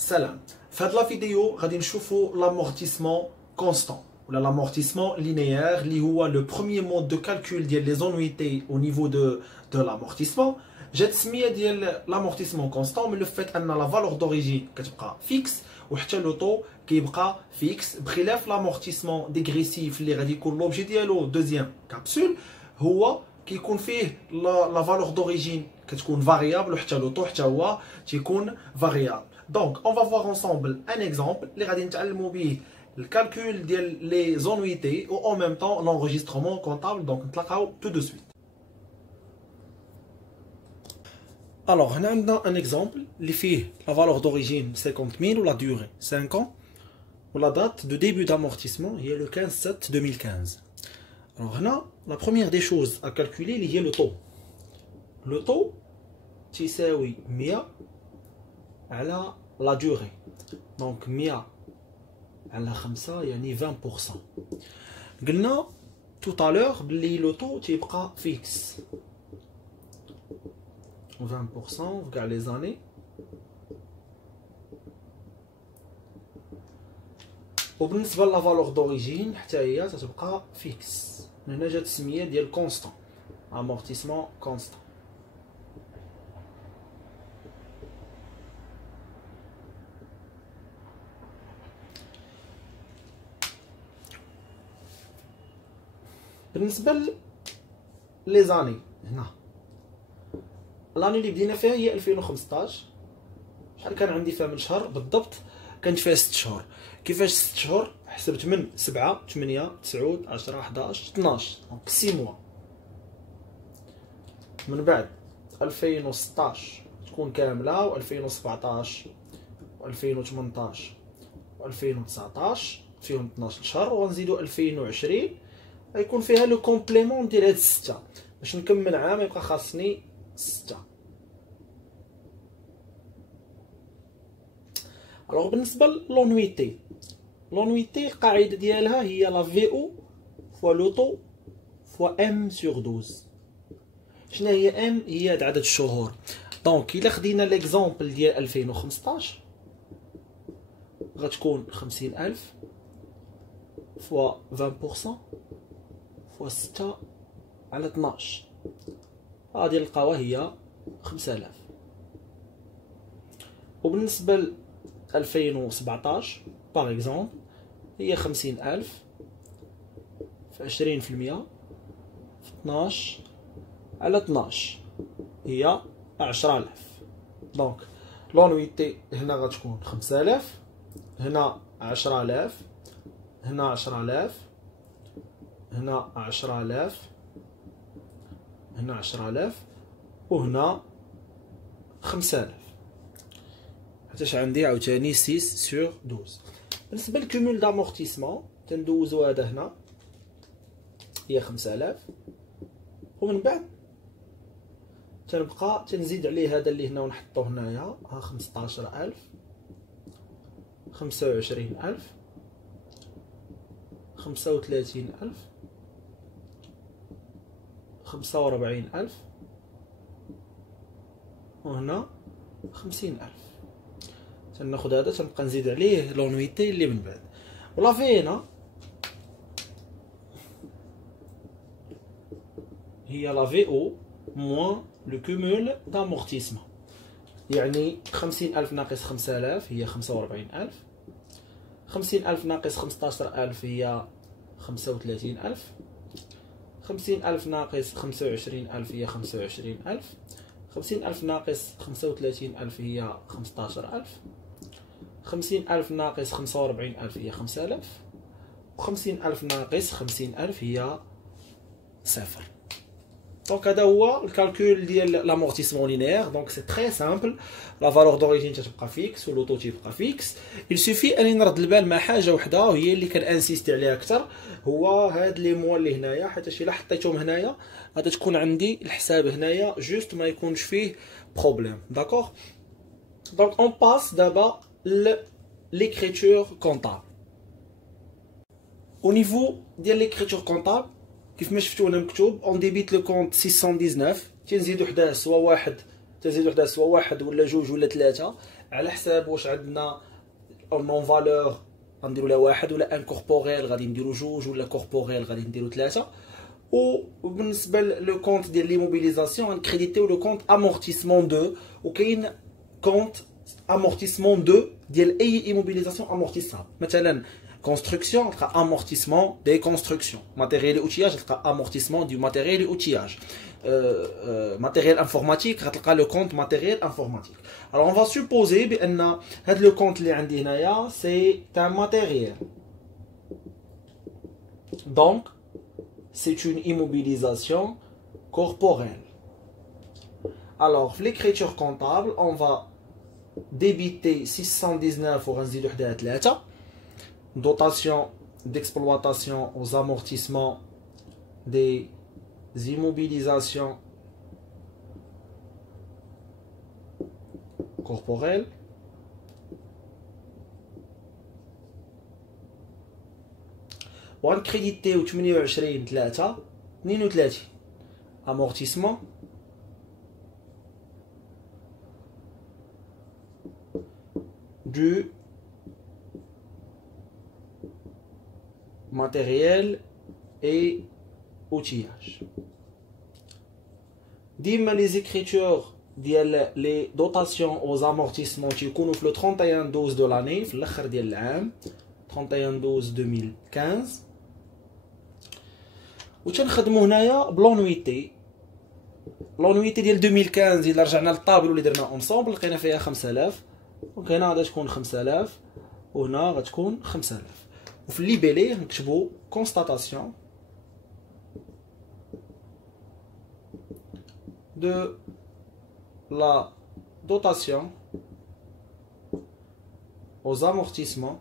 سلام. في هاد لا فيديو غادي نشوفو l'amortissement constant ولا l'amortissement linéaire اللي هو لو بروميير مود دو كالكول ديال لي زونويتي او نيفو دو l'amortissement. جات السميه ديال l'amortissement constant من لو فيت ان لا فالور دوريجين كتبقى فيكس وحتى لو طو كيبقى فيكس بخلاف l'amortissement ديغريسيف اللي غادي يكون لوبجي ديالو دوزيام كابسول هو كيكون فيه لا فالور دوريجين كتكون فاريابل وحتى لو طو حتى هو تيكون فاريابل. Donc, on va voir ensemble un exemple اللي غادي نتعلموا به الكالكول ديال لي زونويتي و en même temps l'enregistrement comptable. Donc نتلاقاو tout de suite. Alors, هنا عندنا un exemple اللي فيه la valeur d'origine 50 000 و la durée 5 ans و la date de début d'amortissement هي le 15/7/2015. Alors هنا la première des choses à calculer اللي هي le taux. Le taux تيساوي 100 على لا دوري، دونك 100 على 5 يعني 20%. قلنا تو طالور بلي لو طو تيبقى فيكس 20% في كاع لي زاني. وبالنسبه لا فالور دوريجين حتى هي تتبقى فيكس. من هنا جات السميه ديال كونستون، امورتيسمون كونستون. بالنسبه لي زاني هنا لاني اللي بدينا فيها هي 2015. شحال كان عندي فيها من شهر بالضبط؟ كانت فيها 6 شهور. كيفاش 6 شهور؟ حسبت من 7 8 9 10 11 12 دونك 6 موا. من بعد 2016 تكون كامله و2017 و2018 و2019 فيهم 12 شهر ونزيدو 2020 غيكون فيها لو كومبليمون ديال هاد 6 باش نكمل عام يبقى خاصني 6. الوغ بالنسبه لونويتي، لونويتي القاعده ديالها هي لا في او فوا لو طو فوا ام سور 12. شنو هي ام؟ هي عدد الشهور. دونك الا خدينا ليكزامبل ديال 2015 غتكون 50000 فوا 20% فوا 6 على 12 غادي نلقاوها هي 5000. وبالنسبه ل 2017 باغ اكزومبل هي 50000 في 20% في 12 على 12 هي 10000. دونك لونويتي هنا غتكون 5000، هنا 10000، هنا 10000، هنا 10000، هنا 10000 وهنا 5000. حتىش عندي عاوتاني 6 سور 12. بالنسبه للكومول دامورتيسمون تندوزو هذا هنا هي 5000 ومن بعد تنبقى تنزيد عليه هذا اللي هنا ونحطوه هنايا ها 15000 25000 35000 45000 وهنا 50000. تناخد هذا تنبقى نزيد عليه لونويتي اللي من بعد. ولا في هنا هي لا في او موان لو كومول دامورتيسمون، يعني 50000 ناقص 5000 هي 45000، 50000 ناقص 15000 هي 35000، 50000 ناقص 25000 هي 25000، 50000 ناقص 35000 هي 15000، 50000 ناقص 45000 هي 5000، و 50000 ناقص 50000 هي 0. دونك هذا هو الكالكول ديال لامورتيسمون لينيير. دونك سي تري سامبل، لا فالور دوريجين تتبقى فيكس و لوطو تيبقى فيكس. il suffit اني نرد البال مع حاجه وحده وهي اللي كنانسيستي عليها اكثر، هو هاد لي موا اللي هنايا، حيت الا حطيتهم هنايا غادي تكون عندي الحساب هنايا جوست ما يكونش فيه بروبليم. داكوغ. دونك اون باس دابا ليكريتور كونطابل. au niveau ديال ليكريتور كونطابل كيف ما شفتوا هنا مكتوب اون ديبيت لو كونت 619 تنزيدو حداه سوا واحد، تنزيدو حداه سوا واحد ولا جوج ولا ثلاثه على حساب واش عندنا نون فالور غنديروا لها واحد، ولا ان كوربوريل غادي نديروا جوج، ولا كوربوريل غادي نديروا ثلاثه. وبالنسبه لو كونت ديال ليموبيليزاسيون غنكريديتيو لو كونت امورتيسمون 2، وكاين كونت امورتيسمون 2 ديال اي ايموبيليزاسيون امورتيسابل. مثلا construction تلقى amortissement des constructions، matériel et outillage تلقى amortissement du matériel et outillage. Matériel informatique غتلقى le compte matériel informatique. Alors on va supposer بان هذا le compte اللي عندي هنايا c'est un matériel, donc c'est une immobilisation corporelle. Alors l'écriture comptable on va débiter 619 وغنزيدو حداها 3 dotation d'exploitation aux amortissements des immobilisations corporelles. وغنكريديتيو 28 3 32 amortissement du matériel et outillage. ديما les écritures ديال les dotations aux amortissements تيكونوا في le 31/12 de l'année، في الاخر ديال العام 31/12 2015. وتنخدموا هنايا بلونويتي. لونويتي ديال 2015 الا رجعنا للطابلو اللي درنا اونصومبل لقينا فيها 5000، دونك هنا غادي تكون 5000 وهنا غتكون 5000. وفي الليبيلي نكتبوا constatation de la dotation aux amortissements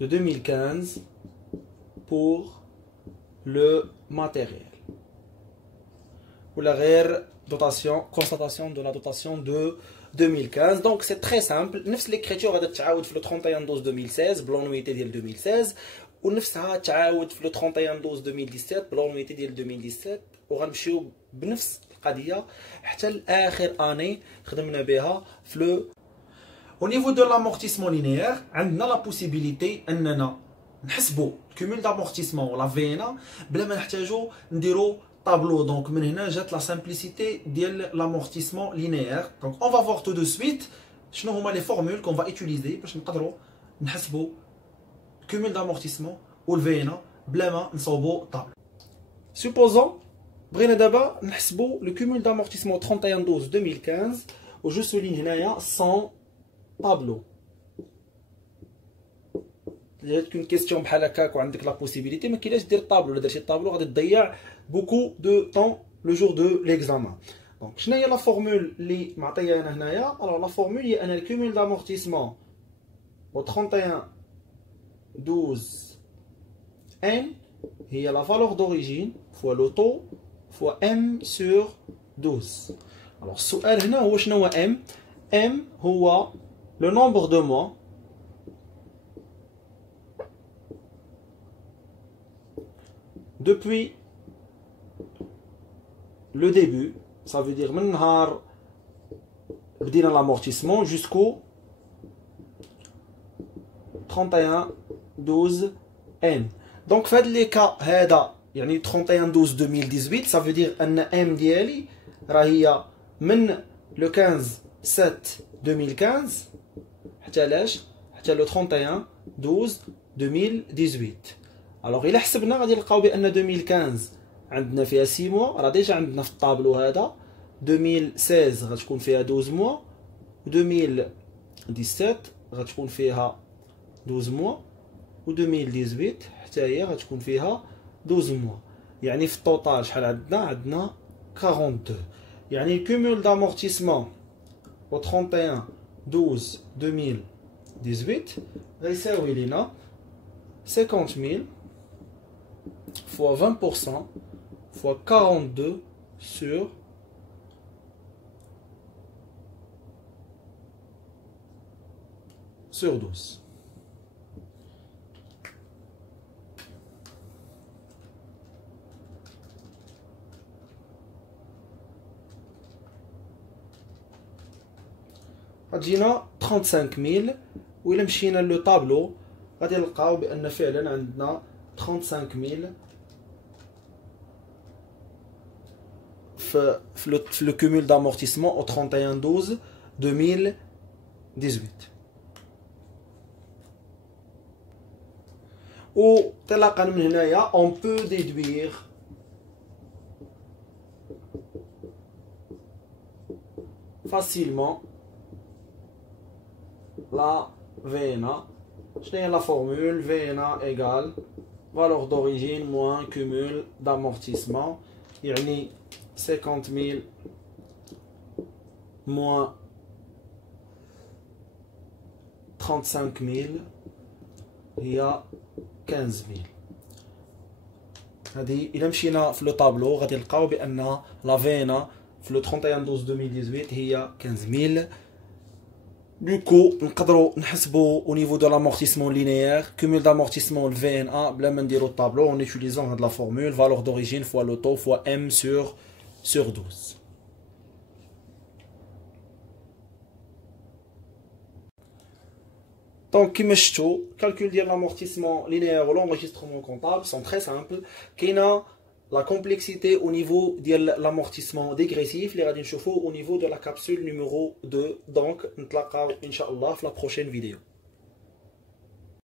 de 2015 pour le matériel. Ou la dotation, constatation de la dotation de 2015. Donc c'est très simple. نفس l'écriture غادي تعاود في le 31/12/2016 بلونويتي ديال 2016، ونفسها تعاود في le 31/12/2017 بلونويتي ديال 2017، وغنمشيو بنفس القضيه حتى لاخر اني خدمنا بها في لو. Au niveau de l'amortissement linéaire عندنا لا بوسيبيليتي اننا نحسبوا الكومول d'amortissement ولا فينا بلا ما نحتاجو نديرو tableau. Donc من هنا جات لا سامبليسيتي ديال l'amortissement linéaire. Donc on va voir tout de suite شنو هما لي فورمول qu'on va utiliser باش نقدروا نحسبوا الكومول d'amortissement والفينا بلا ما نصوبوا طابلو. Supposons بغينا دابا نحسبوا le cumul d'amortissement 31/12/2015 و جو سولين هنايا sans طابلو. جاتك اون كيستيون بحال هكاك وعندك لا بوسيبيليتي ما كاينلاش دير طابلو، الا درتي طابلو غادي تضيع بوكو دو طون لو جور دو ليكزامان. دونك شنو هي لا فورمول اللي معطيه انا هنايا؟ الوغ لا فورمول هي ان الكومول دامورتيسمون au 31/12 n هي la valeur d'origine fois le taux fois m sur 12. الوغ السؤال هنا هو شنو هو m؟ m هو le nombre de mois depuis le début, ça veut dire من نهار بدينا l'amortissement jusqu'au 31/12 n. Donc في هاد لي كا هذا يعني 31/12/2018 ça veut dire ان m ديالي راه هي من le 15/7/2015 حتى لاش؟ حتى le 31/12/2018. الوغ الا حسبنا غادي نلقاو بان 2015 عندنا فيها 6 موا، راه ديجا عندنا في الطابلو هذا. 2016 غتكون فيها 12 موا، 2017 غتكون فيها 12 موا، و 2018 حتى هي غتكون فيها 12 موا. يعني في الطوطال شحال عندنا؟ عندنا 42. يعني الكومول دامورتيسمون au 31/12/2018 غيساوي لينا 50 000 fois 20% fois 42 sur 12. غتجينا 35000. وإلا مشينا لو طابلو غادي نلقاو بأن فعلا عندنا 35000 في لو كومول d'amortissement au 31/12/2018. وانطلاقا من هنايا on peut déduire facilement la VNA. شنو هي لا فورمول؟ VNA égale valeur d'origine moins cumul d'amortissement، يعني 50000 moins 35000 هي 15000. هذه إلا مشينا في لو طابلو غادي نلقاو بأن لا فينا في لو 31/12/2018 هي 15000. دوكو نقدروا نحسبوا au niveau de l'amortissement linéaire cumul d'amortissement le VNA بلا ما نديرو الطابلو en utilisant هاد لا فورمول valeur d'origine fois le taux fois M sur 12. Donc, كيما شفتوا calcul ديال l'amortissement linéaire ou l'enregistrement comptable sont très simples. كاينه la complexité au niveau ديال l'amortissement dégressif اللي غادي نشوفوه au niveau de la capsule numéro 2. Donc نتلاقاو ان شاء الله في la prochaine vidéo.